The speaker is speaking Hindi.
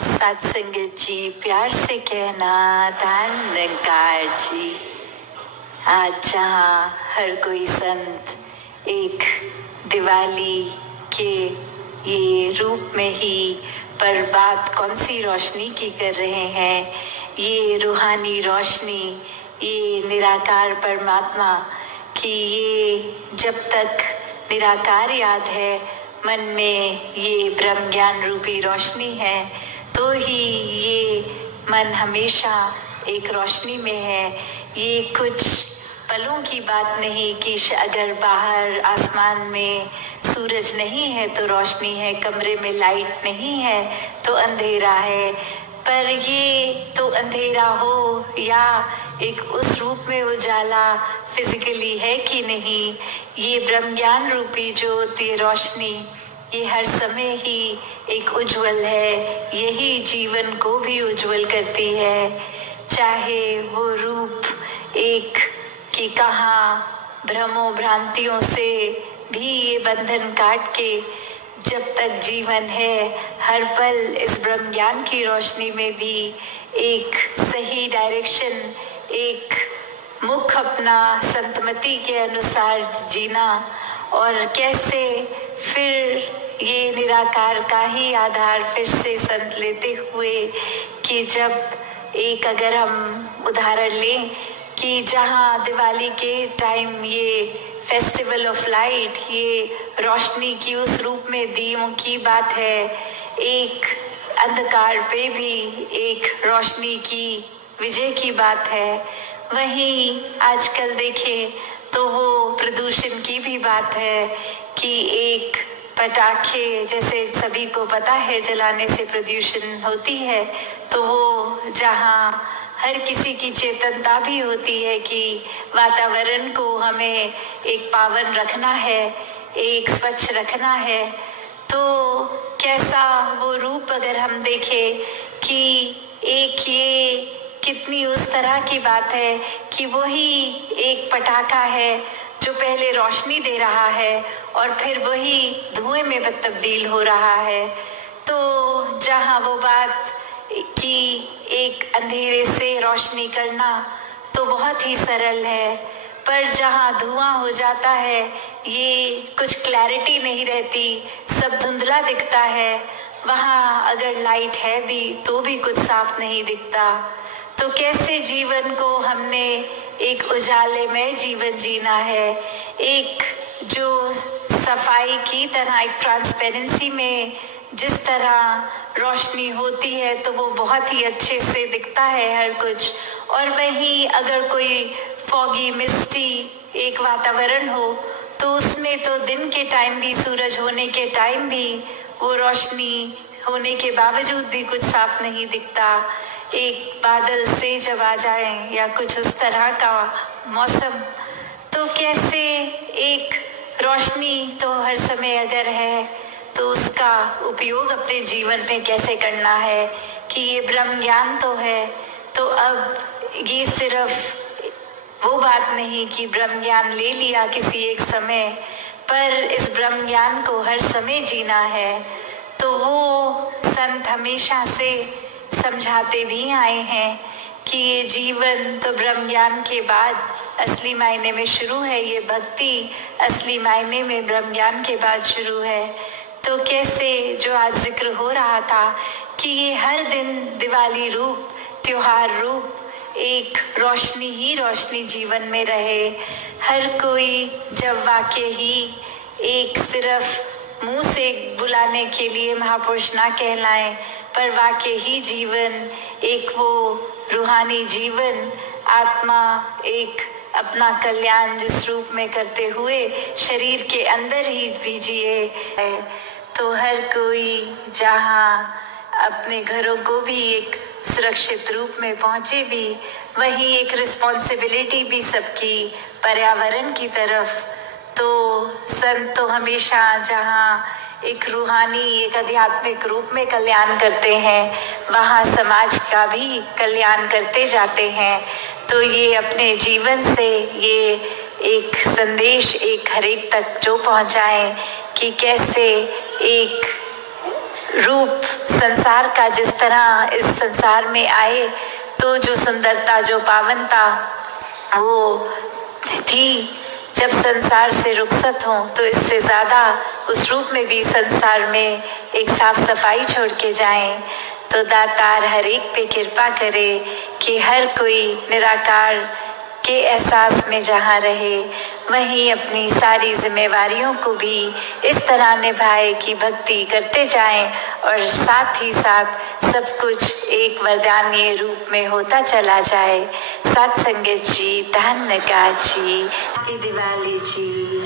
साथ संगत जी, प्यार से कहना धन्यकार जी। आज जहाँ हर कोई संत एक दिवाली के ये रूप में ही पर बात कौन सी रोशनी की कर रहे हैं, ये रूहानी रोशनी, ये निराकार परमात्मा की, ये जब तक निराकार याद है मन में, ये ब्रह्म ज्ञान रूपी रोशनी है, तो ही ये मन हमेशा एक रोशनी में है। ये कुछ पलों की बात नहीं कि अगर बाहर आसमान में सूरज नहीं है तो रोशनी है, कमरे में लाइट नहीं है तो अंधेरा है। पर ये तो अंधेरा हो या एक उस रूप में उजाला फिजिकली है कि नहीं, ये ब्रह्म ज्ञान रूपी ज्योत, ये रोशनी, ये हर समय ही एक उज्जवल है। यही जीवन को भी उज्जवल करती है। चाहे वो रूप एक कि कहाँ भ्रमों भ्रांतियों से भी ये बंधन काट के जब तक जीवन है, हर पल इस ब्रह्म ज्ञान की रोशनी में भी एक सही डायरेक्शन, एक मुख अपना संतमति के अनुसार जीना, और कैसे फिर ये निराकार का ही आधार फिर से संत लेते हुए कि जब एक अगर हम उदाहरण लें कि जहाँ दिवाली के टाइम ये फेस्टिवल ऑफ लाइट, ये रोशनी की उस रूप में दियों की बात है, एक अंधकार पे भी एक रोशनी की विजय की बात है। वहीं आजकल देखें तो वो प्रदूषण की भी बात है कि एक पटाखे जैसे सभी को पता है जलाने से प्रदूषण होती है, तो वो जहाँ हर किसी की चेतनता भी होती है कि वातावरण को हमें एक पावन रखना है, एक स्वच्छ रखना है, तो कैसा वो रूप अगर हम देखें कि एक ये कितनी उस तरह की बात है कि वही एक पटाखा है जो पहले रोशनी दे रहा है और फिर वही धुएं में तब्दील हो रहा है। तो जहाँ वो बात कि एक अंधेरे से रोशनी करना तो बहुत ही सरल है, पर जहाँ धुआं हो जाता है, ये कुछ क्लैरिटी नहीं रहती, सब धुंधला दिखता है, वहाँ अगर लाइट है भी तो भी कुछ साफ नहीं दिखता। तो कैसे जीवन को हमने एक उजाले में जीवन जीना है, एक जो सफाई की तरह, एक ट्रांसपेरेंसी में जिस तरह रोशनी होती है तो वो बहुत ही अच्छे से दिखता है हर कुछ। और वहीं अगर कोई फॉगी मिस्टी एक वातावरण हो तो उसमें तो दिन के टाइम भी, सूरज होने के टाइम भी वो रोशनी होने के बावजूद भी कुछ साफ नहीं दिखता। एक बादल से जब आ जाए या कुछ उस तरह का मौसम, तो कैसे एक रोशनी तो हर समय अगर है तो उसका उपयोग अपने जीवन में कैसे करना है कि ये ब्रह्म ज्ञान तो है। तो अब ये सिर्फ वो बात नहीं कि ब्रह्म ज्ञान ले लिया किसी एक समय, पर इस ब्रह्म ज्ञान को हर समय जीना है। तो वो संत हमेशा से समझाते भी आए हैं कि ये जीवन तो ब्रह्म ज्ञान के बाद असली मायने में शुरू है, ये भक्ति असली मायने में ब्रह्म ज्ञान के बाद शुरू है। तो कैसे जो आज जिक्र हो रहा था कि ये हर दिन दिवाली रूप, त्योहार रूप, एक रोशनी ही रोशनी जीवन में रहे। हर कोई जब वाक्य ही एक सिर्फ मुंह से बुलाने के लिए महापुरुष ना कहलाएं, पर वाक्य ही जीवन, एक वो रूहानी जीवन, आत्मा एक अपना कल्याण जिस रूप में करते हुए शरीर के अंदर ही भी जिए। तो हर कोई जहाँ अपने घरों को भी एक सुरक्षित रूप में पहुँचे भी, वहीं एक रिस्पॉन्सिबिलिटी भी सबकी पर्यावरण की तरफ। तो संत तो हमेशा जहाँ एक रूहानी, एक आध्यात्मिक रूप में कल्याण करते हैं, वहाँ समाज का भी कल्याण करते जाते हैं। तो ये अपने जीवन से ये एक संदेश एक हरेक तक जो पहुँचाएं कि कैसे एक रूप संसार का जिस तरह इस संसार में आए तो जो सुंदरता, जो पावनता वो थी, जब संसार से रुखसत हो तो इससे ज़्यादा उस रूप में भी संसार में एक साफ सफाई छोड़ के जाएं। तो दातार हर एक पे कृपा करे कि हर कोई निराकार के एहसास में जहाँ रहे वहीं अपनी सारी जिम्मेवारियों को भी इस तरह निभाए कि भक्ति करते जाएं और साथ ही साथ सब कुछ एक वरदानीय रूप में होता चला जाए। सत्संगत जी, धन्यवाद जी, हैप्पी दिवाली जी।